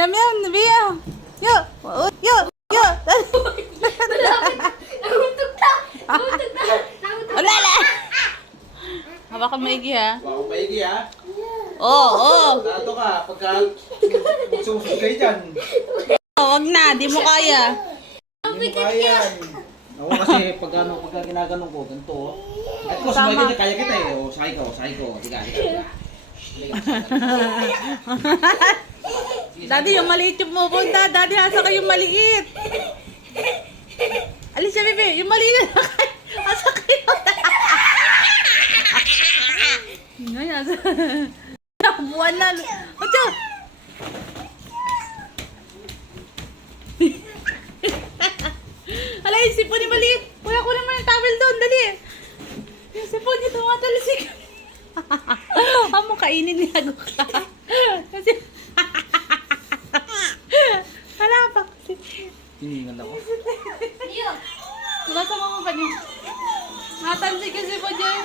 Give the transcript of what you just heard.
Yum, yum, Bia. Yo, yo, yo. Nahuntog na! Nahuntog na! Wala na. Hawakan maigi ha. Baka maigi ha. Oo. Tato ka, pagka magsusog kayo dyan. Wag na, di mo kaya. Hindi mo kaya yan. Ako kasi pagka ginaganon ko, ganito oh. At ko, sumay ka kaya kita eh. O, sakay ko, sakay ko. Tiga. Daddy, yung maliit yung pupunta. Daddy, asa ka yung maliit. Alis siya, bebe. Yung maliit. Asa kayo. Ngayon, asa. Buwan na. Ocho. Alay, yung sipon ni maliit. Kuya, kunin mo yung towel doon. Dali. Yung sipon niya tumatalisik. Amo kainin niya ka. Kasi hala pa kasi. Hiningal ako. Iyo! Wala sa mga pa niya. Natansi kasi po dyan.